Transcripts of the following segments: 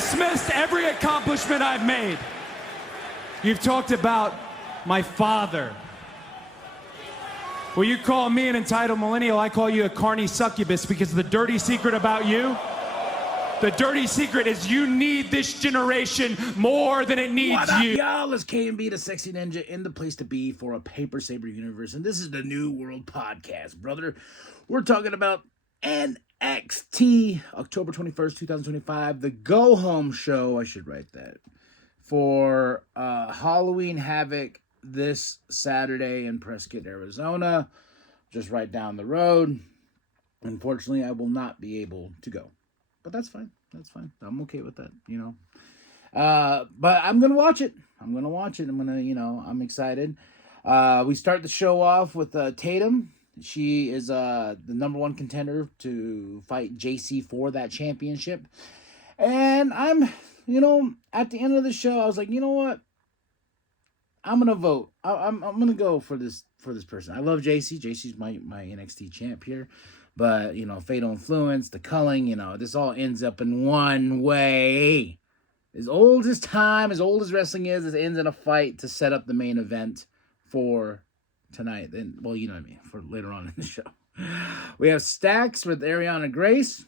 dismissed every accomplishment I've made. You've talked about my father. Well, you call me an entitled millennial, I call you a carny succubus, because the dirty secret about you, the dirty secret is you need this generation more than it needs what up, you. y'all? It's KMB, the Sexy Ninja, in the place to be for a Paper Saber universe, and this is the New World Podcast, brother. We're talking about NXT, October 21st, 2025, the go-home show, I should write that, for Halloween Havoc this Saturday in Prescott, Arizona, just right down the road. Unfortunately, I will not be able to go, but that's fine. That's fine. I'm okay with that, you know. But I'm gonna watch it. I'm I'm excited. We start the show off with Tatum. She is the number one contender to fight JC for that championship, and I'm, at the end of the show, I was like, you know what? I'm gonna vote. I'm gonna go for this person. I love JC. JC's my NXT champ here, but Fatal Influence, the culling, this all ends up in one way. As old as time, as old as wrestling is, it ends in a fight to set up the main event for tonight. Then, well, you know what I mean, for later on in the show. We have Stacks with Ariana Grace.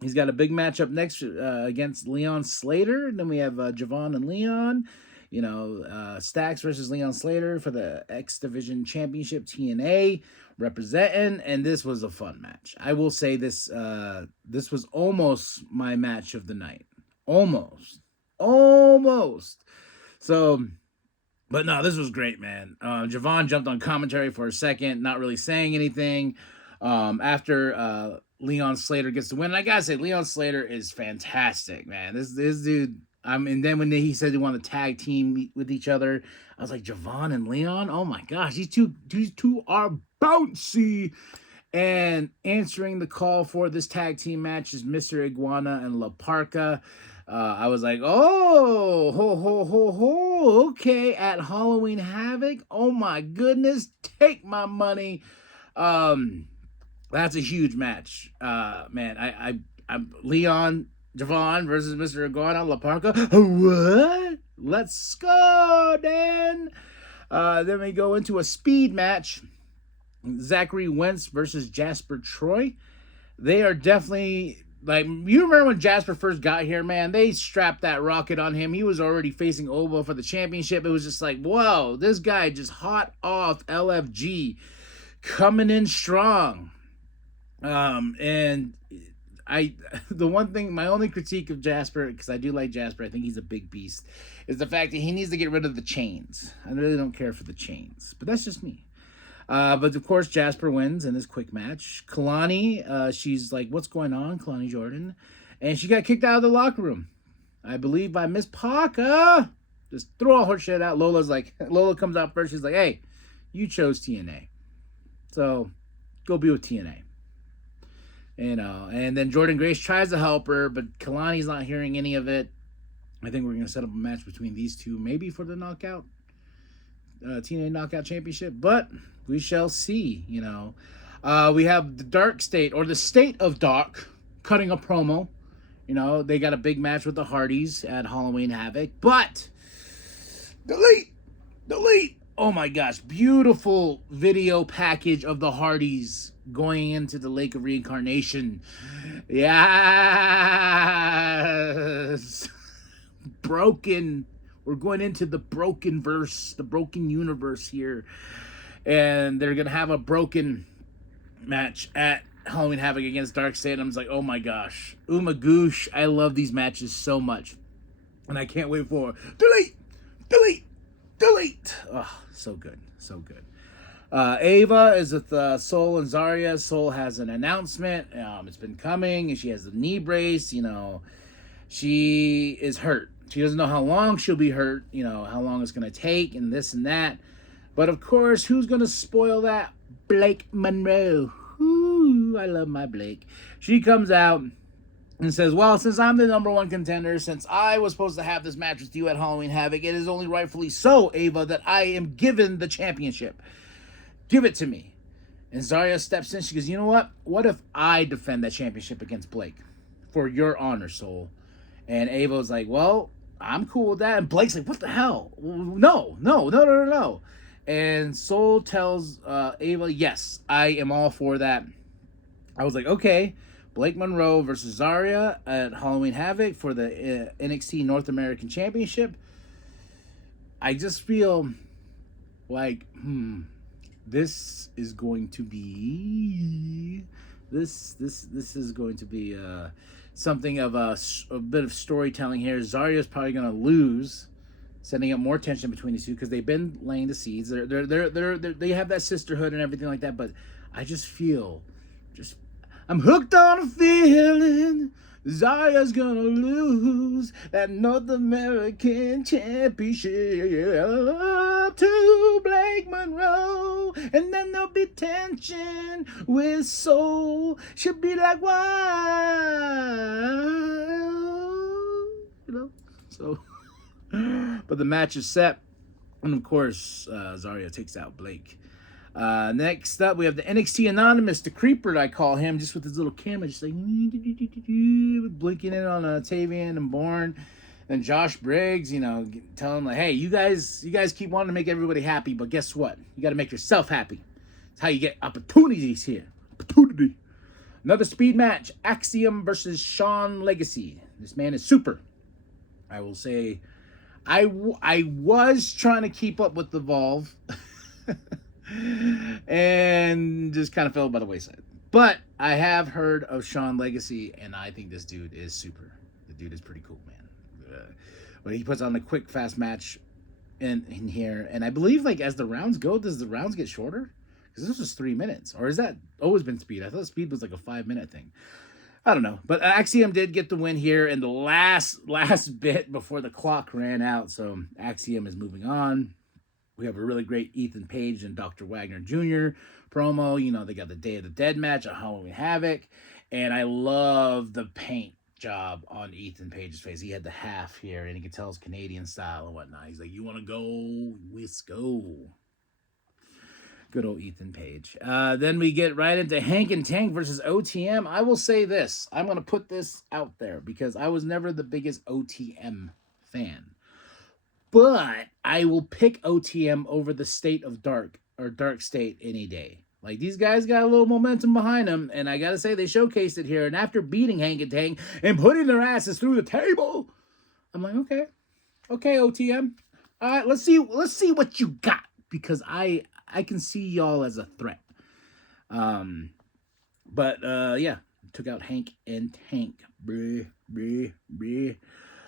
He's got a big matchup next against Leon Slater. And then we have Javon and Leon. Stacks versus Leon Slater for the X Division Championship, TNA representing, and this was a fun match. I will say this was almost my match of the night. Almost. So, but no, this was great, man. Javon jumped on commentary for a second, not really saying anything. After Leon Slater gets the win, and I gotta say, Leon Slater is fantastic, man. This dude. And then when he said they want to tag team with each other, I was like, Javon and Leon? Oh my gosh, these two are bouncy. And answering the call for this tag team match is Mr. Iguana and La Parca. I was like, okay, at Halloween Havoc. Oh my goodness, take my money. That's a huge match. Man, I'm Leon Javon versus Mr. Iguana, La Parca. What? Let's go, Dan. Then we go into a speed match. Zachary Wentz versus Jasper Troy. They are definitely, you remember when Jasper first got here, man? They strapped that rocket on him. He was already facing Obo for the championship. It was just like, whoa, this guy just hot off LFG. Coming in strong. And my only critique of Jasper, because I do like Jasper, I think he's a big beast, is the fact that he needs to get rid of the chains. I really don't care for the chains, but that's just me. But of course, Jasper wins in this quick match. Kalani, she's like, what's going on, Kalani Jordan? And she got kicked out of the locker room, I believe, by Miss Parker. Just throw all her shit out. Lola comes out first. She's like, hey, you chose TNA, so go be with TNA. And then Jordan Grace tries to help her, but Kalani's not hearing any of it. I think we're going to set up a match between these two, maybe for the TNA Knockout Championship, but we shall see, We have the Dark State, or the State of Dark, cutting a promo. They got a big match with the Hardys at Halloween Havoc, but delete. Oh my gosh, beautiful video package of the Hardys going into the Lake of Reincarnation. Yes. Broken. We're going into the broken verse, the broken universe here. And they're going to have a broken match at Halloween Havoc against Dark State. I'm just like, oh my gosh. Umagoosh. I love these matches so much. And I can't wait for delete. Oh, so good. Ava is with Soul and Zarya. Soul has an announcement. It's been coming, and she has a knee brace. She is hurt. She doesn't know how long she'll be hurt, how long it's going to take, and this and that. But of course, who's going to spoil that? Blake Monroe. Ooh, I love my Blake. She comes out and says, well, since I'm the number one contender, since I was supposed to have this match with you at Halloween Havoc, it is only rightfully so, Ava, that I am given the championship. Give it to me. And Zarya steps in. She goes, you know what? What if I defend that championship against Blake for your honor, Soul? And Ava's like, well, I'm cool with that. And Blake's like, what the hell? No. And Soul tells Ava, yes, I am all for that. I was like, okay. Blake Monroe versus Zarya at Halloween Havoc for the NXT North American Championship. I just feel like, this is going to be this is going to be something of a bit of storytelling here. Zarya is probably going to lose, setting up more tension between these two because they've been laying the seeds. They have that sisterhood and everything like that. But I just feel, I'm hooked on a feeling. Zarya's gonna lose that North American Championship to Blake Monroe, and then there'll be tension with Soul. She'll be like, wow, So, but the match is set, and of course, Zarya takes out Blake. Next up, we have the NXT Anonymous, the creeper, I call him, just with his little camera, just like blinking in on Tavian and Bourne, and Josh Briggs, telling him like, hey, you guys keep wanting to make everybody happy, but guess what? You got to make yourself happy. It's how you get opportunities here. Another speed match, Axiom versus Sean Legacy. This man is super. I will say, I was trying to keep up with the Evolve. And just kind of fell by the wayside. But I have heard of Sean Legacy, and I think this dude is super. The dude is pretty cool, man. But he puts on a quick, fast match in here, and I believe, like, as the rounds go, does the rounds get shorter? Because this was 3 minutes, or has that always been speed? I thought speed was like a 5-minute thing. I don't know, but Axiom did get the win here in the last bit before the clock ran out. So Axiom is moving on. We have a really great Ethan Page and Dr. Wagner Jr. promo. They got the Day of the Dead match at Halloween Havoc. And I love the paint job on Ethan Page's face. He had the half here, and you can tell it's Canadian style and whatnot. He's like, you want to go? Let's go. Good old Ethan Page. Then we get right into Hank and Tank versus OTM. I will say this. I'm going to put this out there because I was never the biggest OTM fan. But I will pick OTM over the State of Dark or Dark State any day. Like, these guys got a little momentum behind them, and I gotta say, they showcased it here. And after beating Hank and Tank and putting their asses through the table, I'm like, okay, OTM. All right, let's see what you got, because I can see y'all as a threat. But yeah, took out Hank and Tank.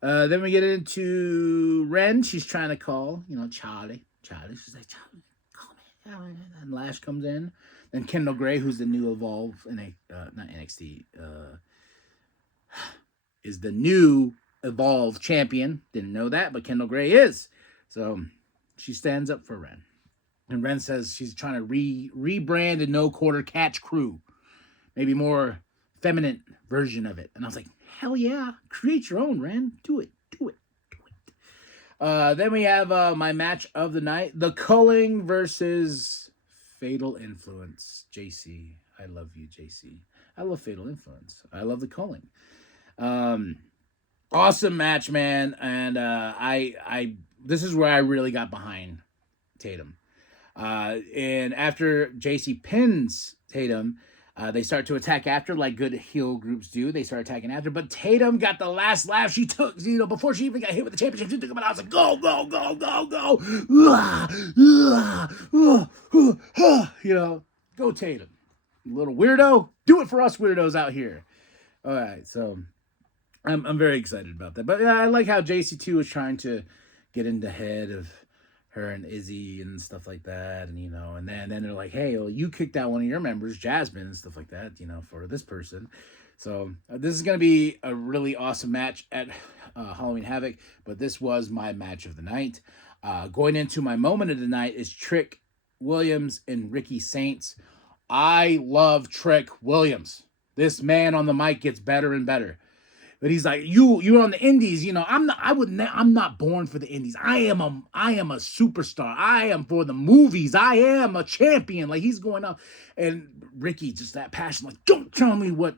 Then we get into Ren. She's trying to call, Charlie. She's like, Charlie, call me. And Lash comes in. Then Kendall Gray, who's the new Evolve, not NXT, is the new Evolve champion. Didn't know that, but Kendall Gray is. So she stands up for Ren. And Ren says she's trying to rebrand a No Quarter Catch crew. Maybe more feminine version of it. And I was like, hell yeah. Create your own, Ren. Do it. Then we have my match of the night. The Culling versus Fatal Influence. JC. I love you, JC. I love Fatal Influence. I love the Culling. Awesome match, man. And I this is where I really got behind Tatum. And after JC pins Tatum, they start to attack after, like good heel groups do. They start attacking after, but Tatum got the last laugh. She took, before she even got hit with the championship, she took him out. I was like, go. Go Tatum. You little weirdo. Do it for us weirdos out here. All right, so I'm very excited about that. But yeah, I like how JC2 was trying to get in the head of her and Izzy and stuff like that, and and then they're like, hey, well, you kicked out one of your members, Jasmine, and stuff like that, for this person. So this is going to be a really awesome match at Halloween Havoc, but this was my match of the night. Going into my moment of the night is Trick Williams and Ricky Saints. I love Trick Williams. This man on the mic gets better and better. But he's like, you're on the indies, I'm not born for the indies. I am a superstar. I am for the movies. I am a champion. Like, he's going up, and Ricky just that passion, like, don't tell me what,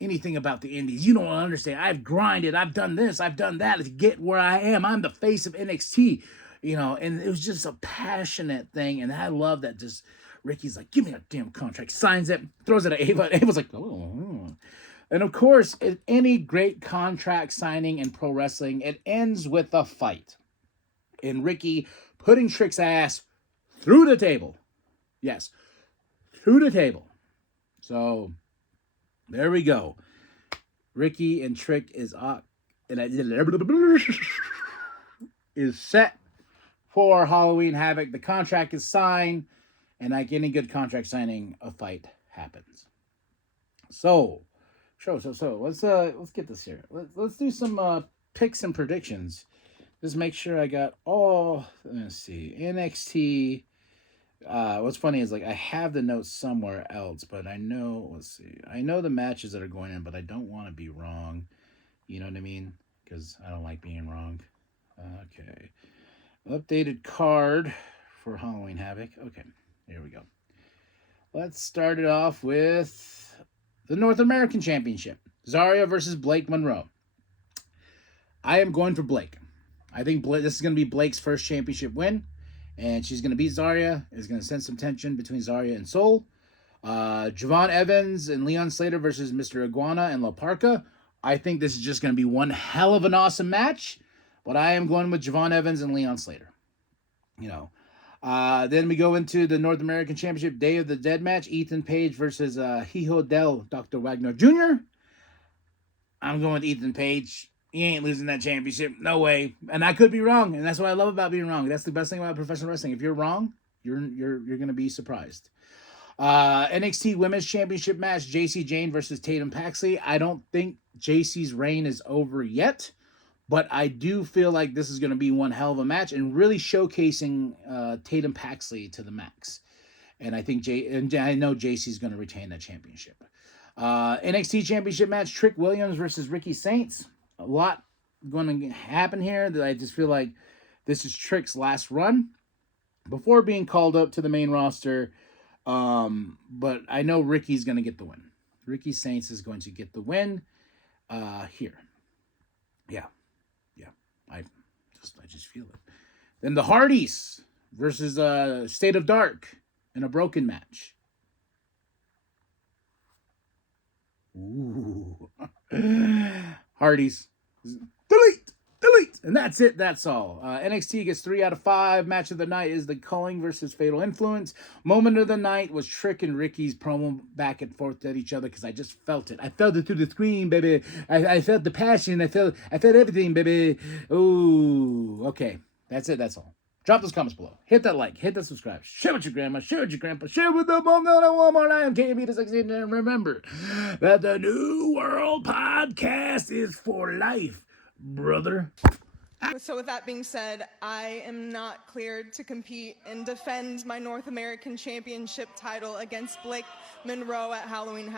anything about the indies. You don't understand. I've grinded. I've done this. I've done that to get where I am. I'm the face of NXT, and it was just a passionate thing. And I love that just Ricky's like, give me that damn contract, signs it, throws it at Ava. And Ava's like, oh. And of course, in any great contract signing in pro wrestling, it ends with a fight. And Ricky putting Trick's ass through the table. Yes, through the table. So there we go. Ricky and Trick is up, and is set for Halloween Havoc. The contract is signed, and like any good contract signing, a fight happens. So let's get this here. Let's do some picks and predictions. Just make sure I got all. Let's see, NXT. What's funny is I have the notes somewhere else, but I know. Let's see. I know the matches that are going in, but I don't want to be wrong. You know what I mean? Because I don't like being wrong. Okay. Updated card for Halloween Havoc. Okay, here we go. Let's start it off with the North American Championship. Zarya versus Blake Monroe. I am going for Blake. I think this is going to be Blake's first championship win. And she's going to beat Zarya. It's going to send some tension between Zarya and Sol. Javon Evans and Leon Slater versus Mr. Iguana and La Parka. I think this is just going to be one hell of an awesome match. But I am going with Javon Evans and Leon Slater. Then we go into the North American Championship Day of the Dead match. Ethan Page versus Hijo del Dr. Wagner Jr. I'm going with Ethan Page. He ain't losing that championship. No way. And I could be wrong. And that's what I love about being wrong. That's the best thing about professional wrestling. If you're wrong, you're going to be surprised. NXT Women's Championship match. JC Jane versus Tatum Paxley. I don't think JC's reign is over yet. But I do feel like this is going to be one hell of a match and really showcasing Tatum Paxley to the max. And I think I know JC's going to retain that championship. NXT Championship match. Trick Williams versus Ricky Saints. A lot going to happen here that I just feel like this is Trick's last run before being called up to the main roster. But I know Ricky's going to get the win. Ricky Saints is going to get the win here. Yeah. I just feel it. Then the Hardys versus State of Dark in a broken match. Ooh. Hardys. Delete. And that's it. That's all. NXT gets 3 out of 5. Match of the night is the Culling versus Fatal Influence. Moment of the night was Trick and Ricky's promo back and forth at each other because I just felt it. I felt it through the screen, baby. I felt the passion. I felt everything, baby. Ooh. Okay. That's it. That's all. Drop those comments below. Hit that like. Hit that subscribe. Share with your grandma. Share with your grandpa. Share with them. I'm going to Walmart. I am KB to 16. And remember that the New World Podcast is for life, brother. So with that being said, I am not cleared to compete and defend my North American Championship title against Blake Monroe at Halloween